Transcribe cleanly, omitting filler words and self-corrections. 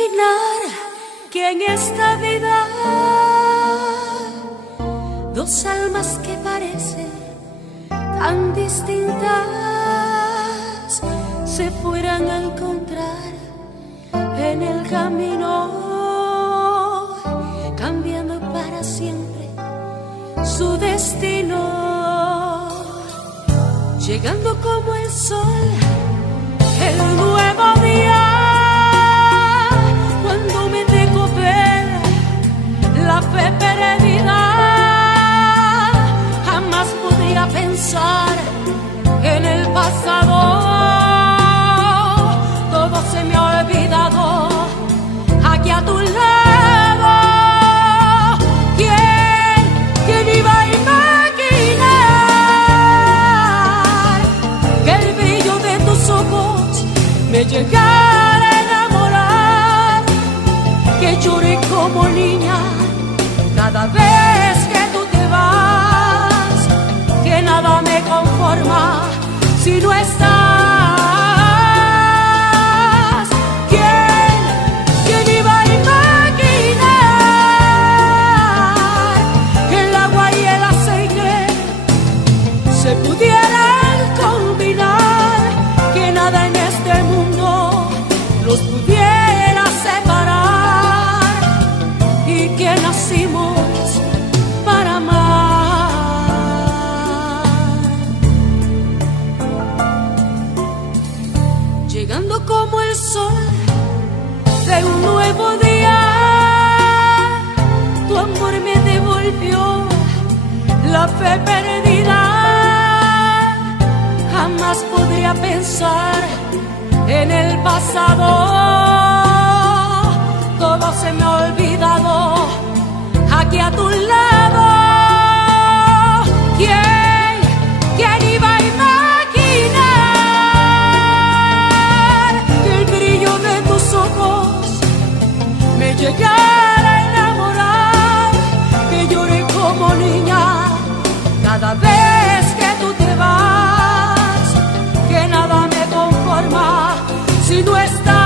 imaginar que en esta vida dos almas que parecen tan distintas se fueran a encontrar en el camino, cambiando para siempre su destino, llegando como el sol, el nuevo día. Cuando me dejo ver la fe perdida, jamás podría pensar en el pasado. Todo se me ha olvidado aquí a tu lado. ¿Quién iba a imaginar que el brillo de tus ojos me llegara a enamorar? Que lloré como niña cada vez que tú te vas, que nada me conforma si no estás. ¿Quién iba a imaginar que el agua y el aceite se pudieran combinar, que nada en este mundo los pudiera separar, y que nacimos para amar? Llegando como el sol de un nuevo día, tu amor me devolvió la fe perdida. Jamás podría pensar en el pasado. Todo se me ha olvidado aquí a tu lado. ¿Quién iba a imaginar que el brillo de tus ojos me llegara a enamorar? Que lloré como niña cada vez que tú te vas, que nada me conforma si no estás.